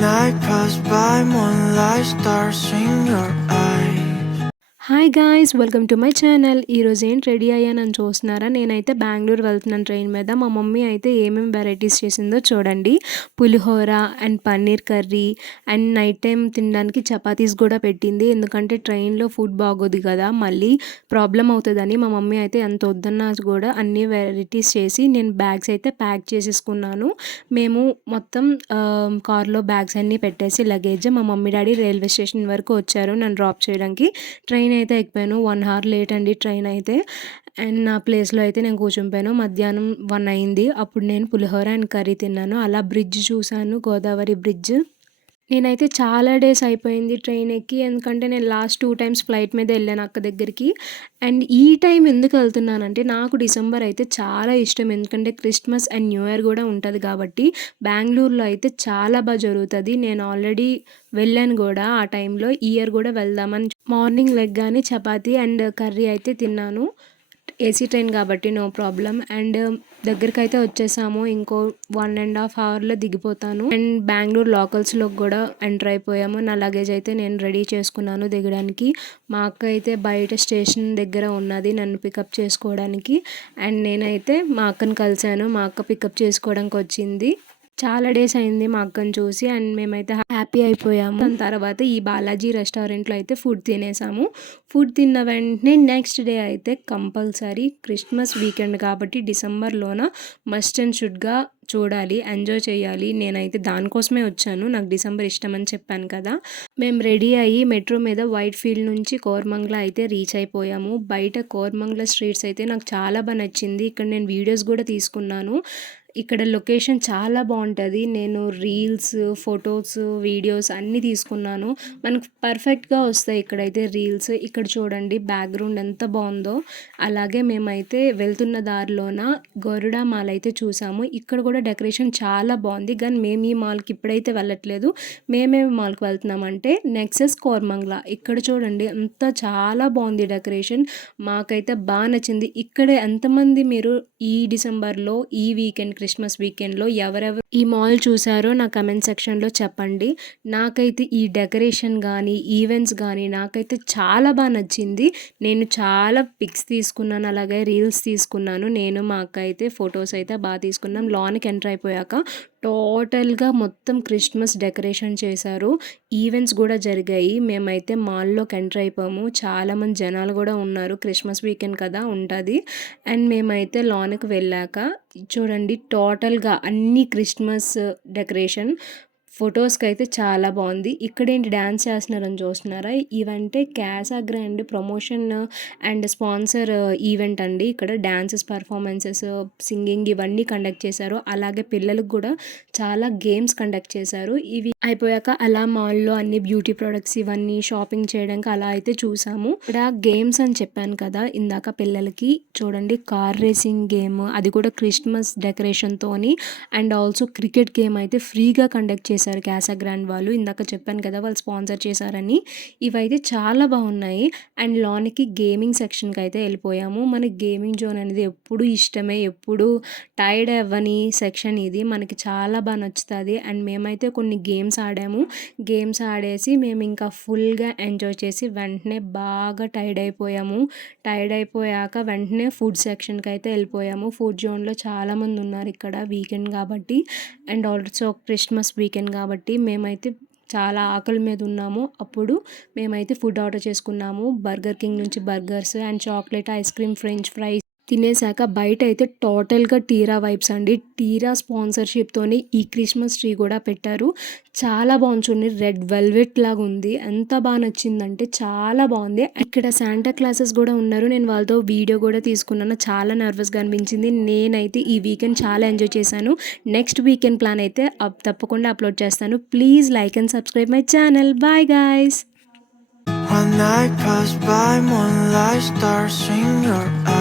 night goes by, moonlight stars in your eyes. Hi guys, welcome to my channel. ఈరోజు ఏంటి ready అయ్యానని చూస్తున్నారా? నేనైతే బెంగళూరు వెళ్తున్నాను ట్రైన్ మీద. మా మమ్మీ అయితే ఏమేమి వెరైటీస్ చేసిందో చూడండి. Pulihora and paneer curry and night time తినడానికి చపాతీస్ కూడా పెట్టింది. ఎందుకంటే ట్రైన్లో ఫుడ్ బాగోదు కదా, మళ్ళీ ప్రాబ్లం అవుతుందని మా మమ్మీ అయితే ఎంత వద్దన్నా కూడా అన్ని వెరైటీస్ చేసి నేను బ్యాగ్స్ అయితే ప్యాక్ చేసేసుకున్నాను. మేము మొత్తం కార్లో బ్యాగ్స్ అన్నీ పెట్టేసి లగేజ్ మా మమ్మీ డాడీ రైల్వే స్టేషన్ వరకు వచ్చారు నన్ను డ్రాప్ చేయడానికి. ట్రైన్ అయితే ఎక్కిపోయాను. 1 అవర్ లేట్ అండి ట్రైన్ అయితే. అండ్ నా ప్లేస్లో అయితే నేను కూర్చుంపోయాను. మధ్యాహ్నం 1 అయింది. అప్పుడు నేను పులిహోర అండ్ కర్రీ తిన్నాను. అలా బ్రిడ్జ్ చూశాను, గోదావరి బ్రిడ్జ్. నేనైతే చాలా డేస్ అయిపోయింది ట్రైన్ ఎక్కి. ఎందుకంటే నేను లాస్ట్ 2 టైమ్స్ ఫ్లైట్ మీద వెళ్ళాను అక్క దగ్గరికి. అండ్ ఈ టైం ఎందుకు వెళ్తున్నానంటే నాకు డిసెంబర్ అయితే చాలా ఇష్టం. ఎందుకంటే క్రిస్మస్ అండ్ న్యూ ఇయర్ కూడా ఉంటుంది కాబట్టి. బెంగళూరులో అయితే చాలా బాగా జరుగుతుంది. నేను ఆల్రెడీ వెళ్ళాను కూడా ఆ టైంలో. ఈ ఇయర్ కూడా వెళ్దామని మార్నింగ్ లెగ్గానే చపాతీ అండ్ కర్రీ అయితే తిన్నాను. ఏసీ ట్రైన్ కాబట్టి నో ప్రాబ్లం. అండ్ దగ్గరకైతే వచ్చేసాము. ఇంకో 1.5 అవర్లో దిగిపోతాను. అండ్ బెంగళూరు లోకల్స్లోకి కూడా ఎంటర్ అయిపోయాము. నా లగేజ్ అయితే నేను రెడీ చేసుకున్నాను దిగడానికి. మా అక్క అయితే బయట స్టేషన్ దగ్గర ఉన్నది నన్ను పికప్ చేసుకోవడానికి. అండ్ నేనైతే మా అక్కను కలిశాను. మా అక్క పికప్ చేసుకోవడానికి వచ్చింది. చాలా డేస్ అయింది మా అక్కని చూసి. అండ్ మేమైతే హ్యాపీ అయిపోయాము. దాని తర్వాత ఈ బాలాజీ రెస్టారెంట్లో అయితే ఫుడ్ తినేసాము. ఫుడ్ తిన్న వెంటనే నెక్స్ట్ డే అయితే కంపల్సరీ క్రిస్మస్ వీకెండ్ కాబట్టి డిసెంబర్లోన మస్ట్ అండ్ షుడ్గా చూడాలి, ఎంజాయ్ చేయాలి. నేనైతే దానికోసమే వచ్చాను. నాకు డిసెంబర్ ఇష్టం అని చెప్పాను కదా. మేము రెడీ అయ్యి మెట్రో మీద వైట్ ఫీల్డ్ నుంచి కోరమంగళ అయితే రీచ్ అయిపోయాము. బయట కోరమంగళ స్ట్రీట్స్ అయితే నాకు చాలా బాగా నచ్చింది. ఇక్కడ నేను వీడియోస్ కూడా తీసుకున్నాను. ఇక్కడ లొకేషన్ చాలా బాగుంటుంది. నేను రీల్స్, ఫొటోస్, వీడియోస్ అన్నీ తీసుకున్నాను. మనకు పర్ఫెక్ట్గా వస్తాయి ఇక్కడైతే రీల్స్. ఇక్కడ చూడండి బ్యాక్గ్రౌండ్ ఎంత బాగుందో. అలాగే మేమైతే వెళ్తున్న దారిలోన గరుడా మాల్ అయితే చూసాము. ఇక్కడ కూడా డెకరేషన్ చాలా బాగుంది. కానీ మేము ఈ మాల్కి ఇప్పుడైతే వెళ్ళట్లేదు. మేమేమి మాల్కి వెళ్తున్నామంటే నెక్సెస్ కోరమంగళ. ఇక్కడ చూడండి అంతా చాలా బాగుంది డెకరేషన్. మాకైతే బాగా నచ్చింది. ఇక్కడ ఎంతమంది మీరు ఈ డిసెంబర్లో ఈ వీకెండ్ క్రిస్మస్ వీకెండ్లో ఎవరెవరు ఈ మాల్ చూసారో నా కమెంట్ సెక్షన్లో చెప్పండి. నాకైతే ఈ డెకరేషన్ కానీ ఈవెంట్స్ కానీ నాకైతే చాలా బాగా నచ్చింది. నేను చాలా పిక్స్ తీసుకున్నాను, అలాగే రీల్స్ తీసుకున్నాను. నేను మా అక్క అయితే ఫొటోస్ అయితే బాగా తీసుకున్నాం. లోనికి ఎంటర్ అయిపోయాక టోటల్గా మొత్తం క్రిస్మస్ డెకరేషన్ చేశారు. ఈవెంట్స్ కూడా జరిగాయి. మేమైతే మాల్లోకి ఎంటర్ అయిపోయాము. చాలామంది జనాలు కూడా ఉన్నారు. క్రిస్మస్ వీకెండ్ కదా ఉంటుంది. అండ్ మేమైతే లోనికి వెళ్ళాక చూడండి టోటల్గా అన్ని క్రిస్మస్ డెకరేషన్. ఫొటోస్కి అయితే చాలా బాగుంది. ఇక్కడేంటి డ్యాన్స్ చేస్తున్నారని చూస్తున్నారా? ఇవంటే Casagrand promotion and sponsor event అండి. ఇక్కడ డాన్సెస్, పర్ఫార్మెన్సెస్, సింగింగ్ ఇవన్నీ కండక్ట్ చేశారు. అలాగే పిల్లలకు కూడా చాలా గేమ్స్ కండక్ట్ చేశారు. ఇవి అయిపోయాక అలా మాల్లో అన్ని బ్యూటీ ప్రొడక్ట్స్ ఇవన్నీ షాపింగ్ చేయడానికి అలా అయితే చూసాము. ఇక్కడ గేమ్స్ అని చెప్పాను కదా ఇందాక పిల్లలకి. చూడండి కార్ రేసింగ్ గేమ్, అది కూడా క్రిస్మస్ డెకరేషన్తోని. అండ్ ఆల్సో క్రికెట్ గేమ్ అయితే ఫ్రీగా కండక్ట్ చేశారు క్యాసా గ్రాండ్ వాళ్ళు. ఇందాక చెప్పాను కదా వాళ్ళు స్పాన్సర్ చేశారని. ఇవైతే చాలా బాగున్నాయి. అండ్ లోనికి గేమింగ్ సెక్షన్కి అయితే వెళ్ళిపోయాము. మనకి గేమింగ్ జోన్ అనేది ఎప్పుడు ఇష్టమే, ఎప్పుడు టైర్డ్ అవ్వని సెక్షన్ ఇది. మనకి చాలా బాగా నచ్చుతుంది. అండ్ మేమైతే కొన్ని గేమ్స్ ఆడాము. గేమ్స్ ఆడేసి మేము ఇంకా ఫుల్గా ఎంజాయ్ చేసి వెంటనే బాగా టైర్డ్ అయిపోయాము. టైర్డ్ అయిపోయాక వెంటనే ఫుడ్ సెక్షన్కి అయితే వెళ్ళిపోయాము. ఫుడ్ జోన్లో చాలామంది ఉన్నారు ఇక్కడ వీకెండ్ కాబట్టి. అండ్ ఆల్సో క్రిస్మస్ వీకెండ్ కాబట్టి మేమైతే చాలా ఆకలి మీద ఉన్నాము. అప్పుడు మేమైతే ఫుడ్ ఆర్డర్ చేసుకున్నాము. బర్గర్ కింగ్ నుంచి burgers and chocolate, ice cream, French fries తినేసాక బయట అయితే టోటల్గా టీరా వైబ్స్ అండి. టీరా స్పాన్సర్షిప్తోని ఈ క్రిస్మస్ ట్రీ కూడా పెట్టారు. చాలా బాగుంది చూడండి, రెడ్ వెల్వెట్ లాగా ఉంది. ఎంత బాగా నచ్చిందంటే చాలా బాగుంది. ఇక్కడ శాంటా క్లాసెస్ కూడా ఉన్నారు. నేను వాళ్ళతో వీడియో కూడా తీసుకున్నాను. చాలా నర్వస్గా అనిపించింది. నేనైతే ఈ వీకెండ్ చాలా ఎంజాయ్ చేశాను. నెక్స్ట్ వీకెండ్ ప్లాన్ అయితే తప్పకుండా అప్లోడ్ చేస్తాను. Please like and subscribe my channel. Bye guys. One night goes by, moonlight stars in your eyes.